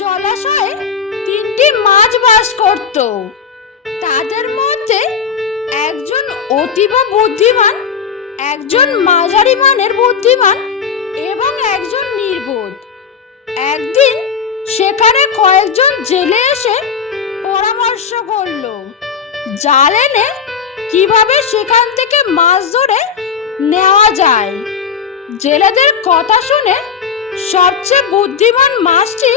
জলাশয়ে তিনটি মাছ বাস করত। তাদের মধ্যে একজন অতীব বুদ্ধিমান, একজন মাঝারি মানের বুদ্ধিমান এবং একজন নির্বোধ। একদিন সেখানে কয়েকজন জেলে এসে পরামর্শ করল, জাল এনে কীভাবে সেখান থেকে মাছ ধরে নেওয়া যায়? জেলেদের কথা শুনে সবচেয়ে বুদ্ধিমান মাছটি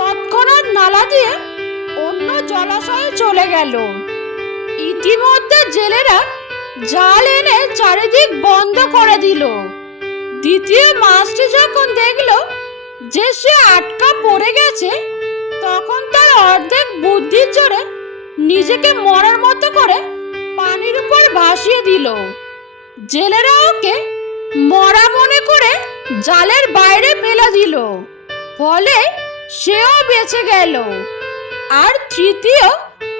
তৎক্ষণাৎ নালা দিয়ে অন্য জলাশয়ে চলে গেল। ইতিমধ্যে জেলেরা জাল এনে চারিদিক বন্ধ করে দিল। দ্বিতীয় মাছটি যখন দেখল যে সে আটকা পড়ে গেছে, তখন তার অর্ধেক বুদ্ধির জোরে নিজেকে মরার মতো করে পানির উপর ভাসিয়ে দিল। জেলেরা ওকে মরা মনে করে জালের বাইরে ফেলে দিল। ফলে সেও বেঁচে গেল। আর তৃতীয়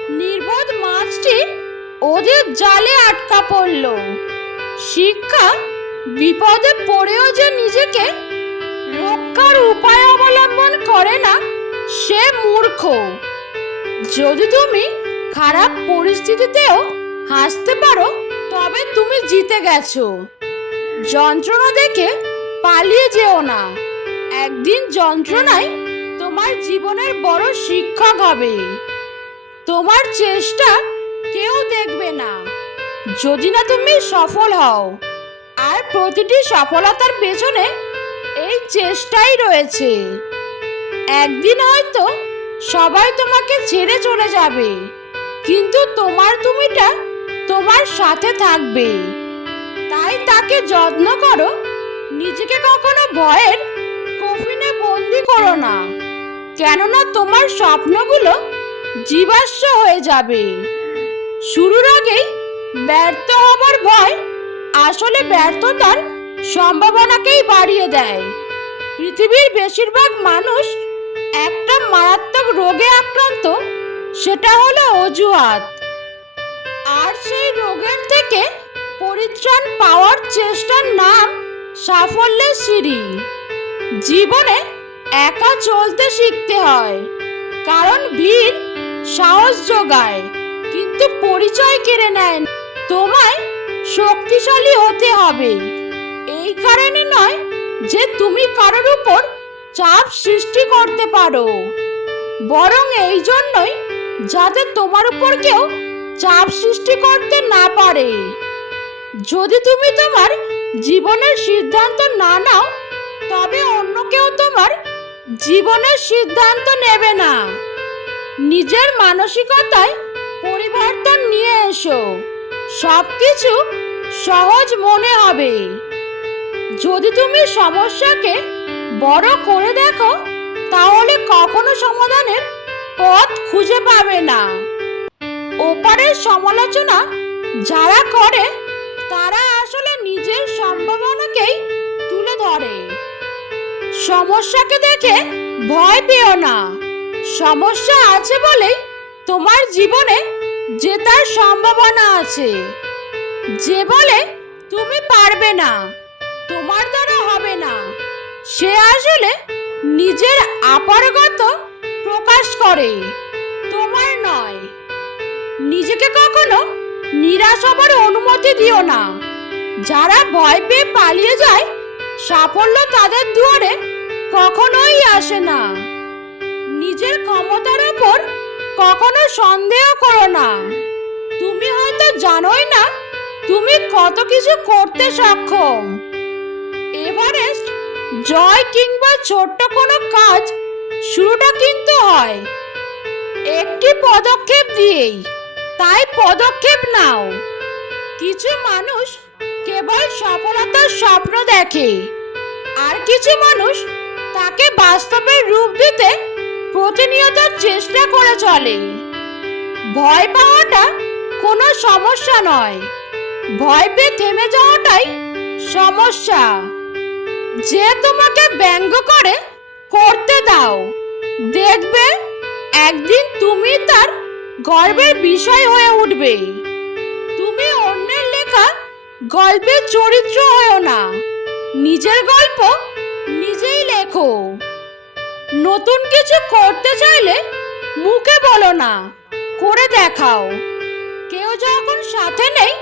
নির্বোধ মাছটি ওদের জালে আটকা পড়ল। শিক্ষা বিপদে পড়েও যে নিজেকে রক্ষার উপায় অবলম্বন করে না, সে মূর্খ। যদি তুমি খারাপ পরিস্থিতিতেও হাসতে পারো, তবে তুমি জিতে গেছো। যন্ত্রণা দেখে পালিয়ে যেও না। একদিন যন্ত্রণায় তোমার জীবনের বড় শিক্ষক হবে। তোমার চেষ্টা কেউ দেখবে না। যদি না তুমি সফল হও, আর প্রতিটি সফলতার পেছনে এই চেষ্টাই রয়েছে। একদিন হয়তো সবাই তোমাকে ছেড়ে চলে যাবে, কিন্তু তোমার তুমিটা তোমার সাথে থাকবে। তাই তাকে যত্ন করো, নিজেকে কখনো ভয়ের কফিনে বন্দি করো না। কেননা তোমার স্বপ্নগুলো জীবাশ্ম হয়ে যাবে। শুরুর আগেই ব্যর্থ হবার ভয় আসলে ব্যর্থতার সম্ভাবনাকেই বাড়িয়ে দেয়। পৃথিবীর বেশিরভাগ মানুষ একটা মারাত্মক রোগে আক্রান্ত, সেটা হলো অজুহাত। আর সেই রোগের থেকে পরিত্রাণ পাওয়ার চেষ্টার নাম সাফল্যের সিঁড়ি। জীবনে একা চলতে শিখতে হয়। কারণ ভিড় সাহস যোগায়, কিন্তু পরিচয় কেড়ে নেয় তোমায় শক্তিশালী হতে হবে। এই কারণে নয় যে তুমি কারোর উপর চাপ সৃষ্টি করতে পারো। বরং এই জন্যই যাতে তোমার উপর কেউ চাপ সৃষ্টি করতে না পারে। যদি তুমি তোমার জীবনের সিদ্ধান্ত না নাও, তবে অন্য কেউ তোমার জীবনের সিদ্ধান্ত নেবে না। নিজের মানসিকতায় পরিবর্তন নিয়ে এসো। সবকিছু সহজ মনে হবে। যদি তুমি সমস্যাকে বড় করে দেখো, তাহলে কখনো সমাধানের পথ খুঁজে পাবে না। ওপারের সমালোচনা যারা করে, তারা আসলে নিজের সম্ভাবনাকেই তুলে ধরে। সমস্যাকে দেখে ভয় পেও না। সমস্যা আছে বলেই তোমার জীবনে জেতার সম্ভাবনা আছে। যে বলে তুমি পারবে না, তোমার দ্বারা হবে না, সে আসলে নিজের আপারগত প্রকাশ করে, তোমার নয়। নিজেকে কখনো নিরাশ হবার অনুমতি দিও না। যারা ভয় পেয়ে পালিয়ে যায়, সাফল্য তাদের দুয়ারে কখনোই আসে না। নিজের ক্ষমতার উপর কখনো সন্দেহ করো না। তুমি হয়তো জানোই না, তুমি কত কিছু করতে সক্ষম। এভারেস্ট, জয় কিংবা ছোট্ট কোনো কাজ, শুরুটা কিন্তু হয়। একটি পদক্ষেপ দিয়েই, তাই পদক্ষেপ নাও। কিছু মানুষ কেবল সফলতার স্বপ্ন দেখে, আর কিছু মানুষ তাকে বাস্তবের রূপ দিতে প্রতিনিয়ত চেষ্টা করে চলে। ভয় পাওয়াটা কোনো সমস্যা নয়। ভয় পেয়ে থেমে যাওয়াটাই সমস্যা। যে তোমাকে ব্যঙ্গ করে, করতে দাও। দেখবে একদিন তুমি তার গর্বের বিষয় হয়ে উঠবে। তুমি অন্যের লেখা গল্পের চরিত্র হয়েও না। নিজের গল্প লেখো নতুন কিছু করতে চাইলে মুখে বলো না, করে দেখাও। কেউ যখন সাথে নেই,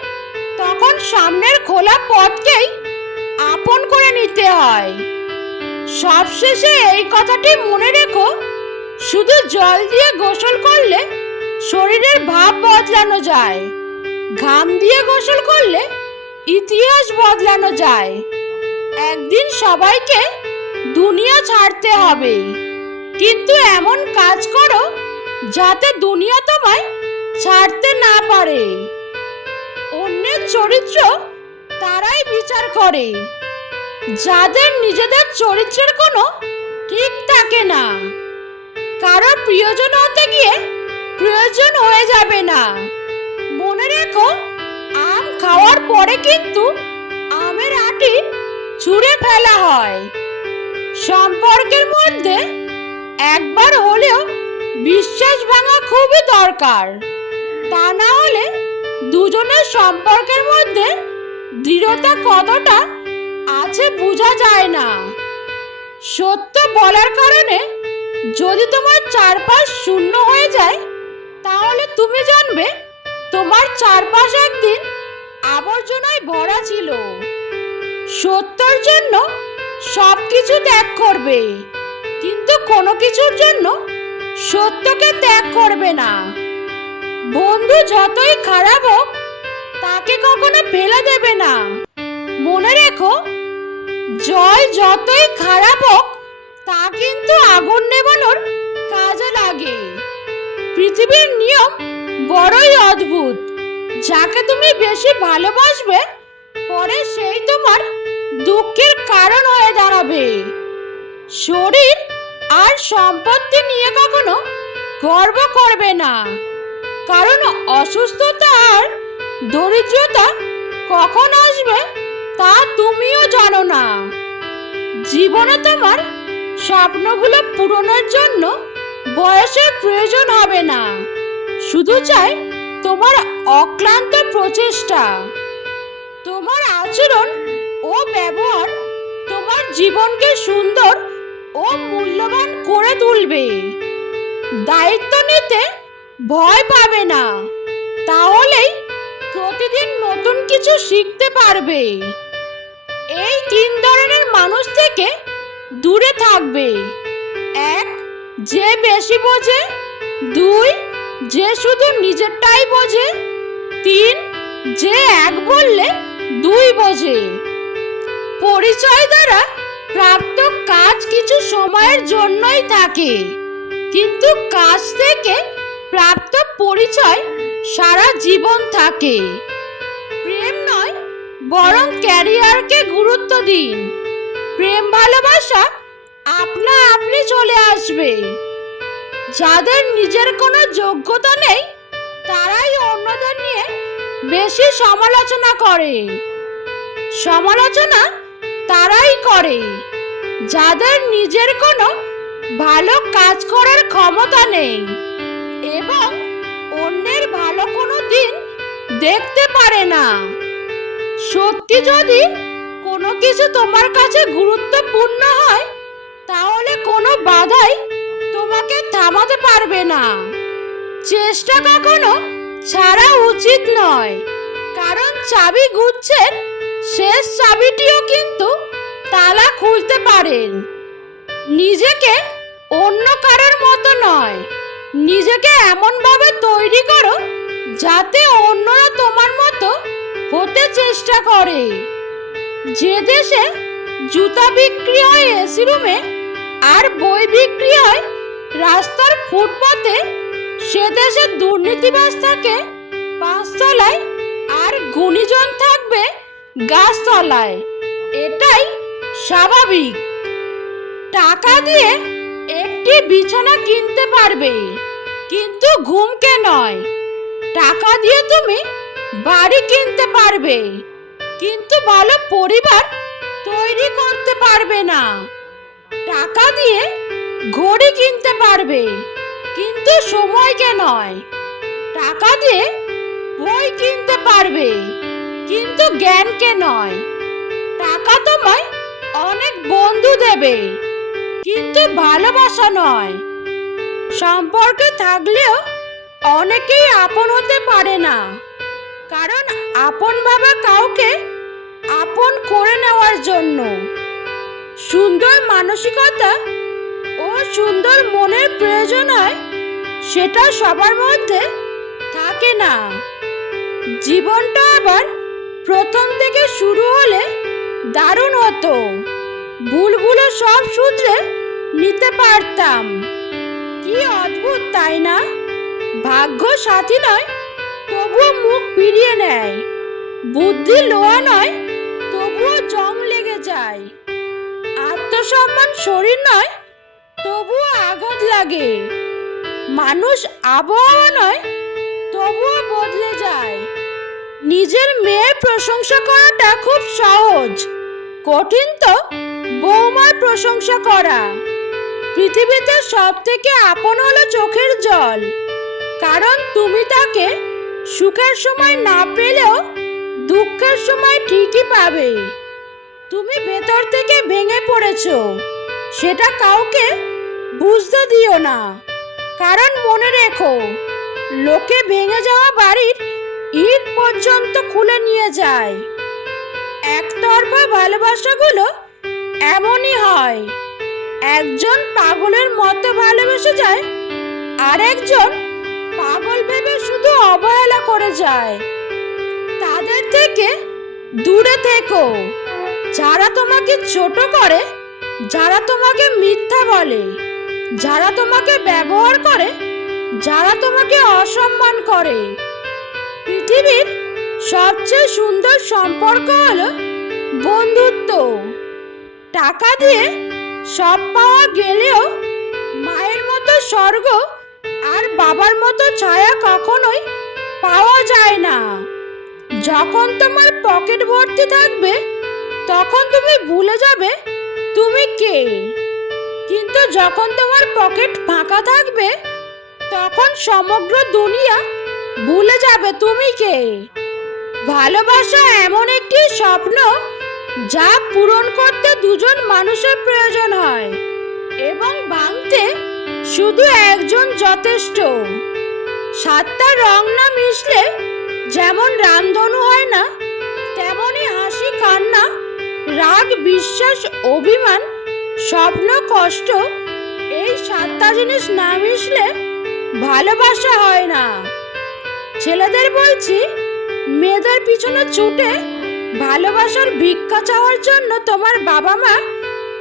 তখন সামনের খোলা পথকেই আপন করে নিতে হয়। সবশেষে এই কথাটি মনে রেখো, শুধু জল দিয়ে গোসল করলে শরীরের ভাব বদলানো যায়। ঘাম দিয়ে গোসল করলে ইতিহাস বদলানো যায়। একদিন সবাইকে দুনিয়া ছাড়তে হবে। কিন্তু এমন কাজ করো যাতে দুনিয়া তোমায় ছাড়তে না পারে। অন্যের চরিত্র তারাই বিচার করে। যাদের নিজেদের চরিত্রের কোনো ঠিক থাকে না। কারও প্রিয়জন হতে গিয়ে প্রয়োজন হয়ে যাবে না। মনে রেখো, আম খাওয়ার পরে কিন্তু আমের আটি ছুঁড়ে ফেলা হয়। সম্পর্কের মধ্যে একবার হলেও বিশ্বাস ভাঙা খুবই দরকার। তা না হলে দুজনের সম্পর্কের মধ্যে দৃঢ়তা কতটা আছে বোঝা যায় না। সত্য বলার কারণে যদি তোমার চারপাশ শূন্য হয়ে যায়, তাহলে তুমি জানবে তোমার চারপাশ একদিন আবর্জনায় ভরা ছিল। সত্যর জন্য সব কিছু ত্যাগ করবে। কিন্তু কোনো কিছুর জন্য সত্যকে ত্যাগ করবে না। বন্ধু যতই খারাপ হোক, তাকে কখনো ফেলে দেবে না। মনে রেখো, জল যতই খারাপ হোক, তা কিন্তু আগুন নেবানোর কাজে লাগে। পৃথিবীর নিয়ম বড়ই অদ্ভুত। যাকে তুমি বেশি ভালোবাসবে, পরে সেই তোমার দুঃখের কারণ হয়ে দাঁড়াবে। শরীর আর সম্পত্তি নিয়ে কখনো গর্ব করবে না। কারণ অসুস্থতা আর দরিদ্রতা কখন আসবে তা তুমিও জানো না। জীবনে তোমার স্বপ্নগুলো পূরণের জন্য বয়সের প্রয়োজন হবে না। শুধু চাই তোমার অক্লান্ত প্রচেষ্টা। তোমার আচরণ ও ব্যবহার তোমার জীবনকে সুন্দর ও মূল্যবান করে তুলবে। দায়িত্ব নিতে ভয় পাবে না। তাহলেই প্রতিদিন নতুন কিছু শিখতে পারবে। এই তিন ধরনের মানুষ থেকে দূরে থাকবে। এক, যে বেশি বোঝে। দুই, যে শুধু নিজেরটাই বোঝে। তিন, যে এক বললে দুই বোঝে। পরিচয় দ্বারা প্রাপ্ত কাজ কিছু সময়ের জন্যই থাকে। কিন্তু কাজ থেকে প্রাপ্ত পরিচয় সারা জীবন থাকে। প্রেম নয়, বরং ক্যারিয়ারকে গুরুত্ব দিন। প্রেম ভালোবাসা আপনা আপনি চলে আসবে। যাদের নিজের কোনো যোগ্যতা নেই, তারাই অন্যদের নিয়ে বেশি সমালোচনা করে। সমালোচনা তারাই করে। যাদের নিজের কোনো ভালো কাজ করার ক্ষমতা নেই এবং অন্যের ভালো কোনো দিন দেখতে পারে না। সত্যি যদি কোনো কিছু তোমার কাছে গুরুত্বপূর্ণ হয়, তাহলে কোনো বাধাই তোমাকে থামাতে পারবে না। চেষ্টা কখনো ছাড়া উচিত নয়, কারণ চাবি গুচ্ছের শেষ চাবিটিও কিন্তু তালা খুলতে পারেন। নিজেকে অন্য কারোর মতো নয়, নিজেকে এমনভাবে তৈরি করো যাতে অন্যরা তোমার মতো হতে চেষ্টা করে। যে দেশে জুতা বিক্রি হয় এসি রুমে আর বই বিক্রি হয় রাস্তার ফুটপাতে, সে দেশে দুর্নীতিবাজ থাকে, পাঁচতলায় আর গুণীজন থাকবে গাছতলায়। এটাই স্বাভাবিক। টাকা দিয়ে একটি বিছানা কিনতে পারবে, কিন্তু ঘুমকে নয়। টাকা দিয়ে তুমি বাড়ি কিনতে পারবে, কিন্তু ভালো পরিবার তৈরি করতে পারবে না। টাকা দিয়ে ঘড়ি কিনতে পারবে, কিন্তু সময়কে নয়। টাকা দিয়ে বই কিনতে পারবে। কিন্তু জ্ঞানকে নয়। টাকা তোমায় অনেক বন্ধু দেবে, কিন্তু ভালোবাসা নয়। সম্পর্কে থাকলেও অনেকেই আপন হতে পারে না, কারণ আপন ভাবা কাউকে আপন করে নেওয়ার জন্য। সুন্দর মানসিকতা ও সুন্দর মনের প্রয়োজন হয়, সেটা সবার মধ্যে থাকে না। জীবনটা আবার প্রথম থেকে শুরু হলে দারুণ হতো। ভুলগুলো সব সূত্রে নিতে পারতাম। কি অদ্ভুত, তাই না? ভাগ্য সাথী নয়, তবুও মুখ ফিরিয়ে নেয়। বুদ্ধি লোয়া নয়, তবুও জং লেগে যায়। আত্মসম্মান শরীর নয়, তবুও আঘাত লাগে। মানুষ আবহাওয়া নয়, তবুও বদলে যায়। নিজের মেয়ের প্রশংসা করাটা খুব সহজ। কঠিন তো বৌমার প্রশংসা করা। পৃথিবীতে সব থেকে আপন হলো চোখের জল। কারণ তুমি তাকে সুখের সময় না পেলেও দুঃখের সময় ঠিকই পাবে। তুমি ভেতর থেকে ভেঙে পড়েছো। সেটা কাউকে বুঝতে দিও না। কারণ মনে রেখো, লোকে ভেঙে যাওয়া বাড়ির ইট পর্যন্ত খুলে নিয়ে যায়। একতরফা ভালোবাসাগুলো এমনই হয়। একজন পাগলের মতো ভালোবেসে যায়, আরেকজন পাগল ভেবে শুধু অবহেলা করে যায়। তাদের থেকে দূরে থেকো। যারা তোমাকে ছোট করে, যারা তোমাকে মিথ্যা বলে, যারা তোমাকে ব্যবহার করে, যারা তোমাকে অসম্মান করে। পৃথিবীর সবচেয়ে সুন্দর সম্পর্ক হলো বন্ধুত্ব। টাকা দিয়ে সব পাওয়া গেলেও মায়ের মতো স্বর্গ আর বাবার মতো ছায়া কখনোই পাওয়া যায় না। যখন তোমার পকেট ভর্তি থাকবে, তখন তুমি ভুলে যাবে তুমি কে। কিন্তু যখন তোমার পকেট ফাঁকা থাকবে, তখন সমগ্র দুনিয়া ভুলে যাবে তুমি কে? ভালোবাসা এমন একটি স্বপ্ন যা পূরণ করতে দুজন মানুষের প্রয়োজন হয় এবং ভাঙতে শুধু একজন যথেষ্ট। সাতটা রং না মিশলে যেমন রামধনু হয় না তেমনই হাসি, কান্না, রাগ, বিশ্বাস, অভিমান, স্বপ্ন, কষ্ট, এই সাতটা জিনিস না মিশলে ভালোবাসা হয় না। ছেলেদের বলছি, মেয়েদের পিছনে ছুটে ভালোবাসার ভিক্ষা চাওয়ার জন্য তোমার বাবা মা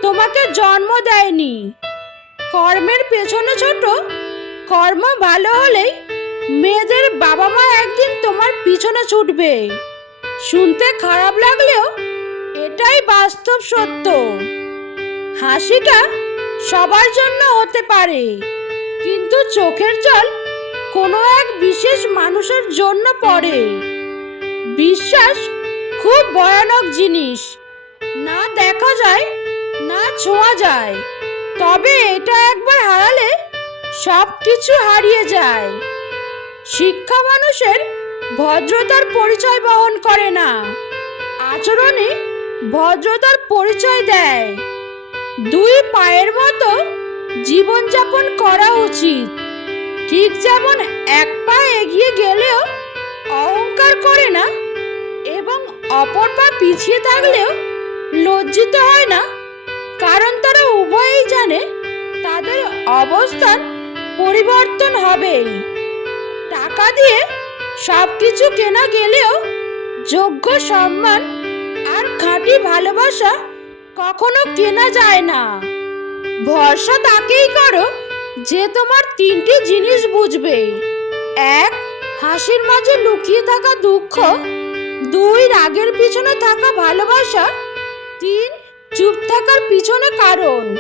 তোমাকে জন্ম দেয়নি। কর্মের পেছনে ছোট, কর্ম ভালো হলেই মেয়েদের বাবা মা একদিন তোমার পিছনে ছুটবে। শুনতে খারাপ লাগলেও এটাই বাস্তব সত্য। হাসিটা সবার জন্য হতে পারে, কিন্তু চোখের জল কোনো এক বিশেষ মানুষের জন্য পড়ে। বিশ্বাস খুব ভয়ানক জিনিস। না দেখা যায়, না ছোঁয়া যায়। তবে এটা একবার হারালে সব কিছু হারিয়ে যায়। শিক্ষা মানুষের ভদ্রতার পরিচয় বহন করে না। আচরণে ভদ্রতার পরিচয় দেয়। দুই পায়ের মতো জীবনযাপন করা উচিত। ঠিক যেমন এক পা এগিয়ে গেলেও অহংকার করে না এবং অপর পা পিছিয়ে থাকলেও লজ্জিত হয় না। কারণ তারা উভয়েই জানে তাদের অবস্থান পরিবর্তন হবেই। টাকা দিয়ে সব কিছু কেনা গেলেও যোগ্য সম্মান আর খাঁটি ভালোবাসা কখনো কেনা যায় না। ভরসা তাকেই করো যে তোমার তিনটি জিনিস বুঝবে। এক, হাসির মাঝে লুকিয়ে থাকা দুঃখ। দুই, রাগের পিছনে থাকা ভালোবাসা। তিন, চুপ থাকার পিছনে কারণ।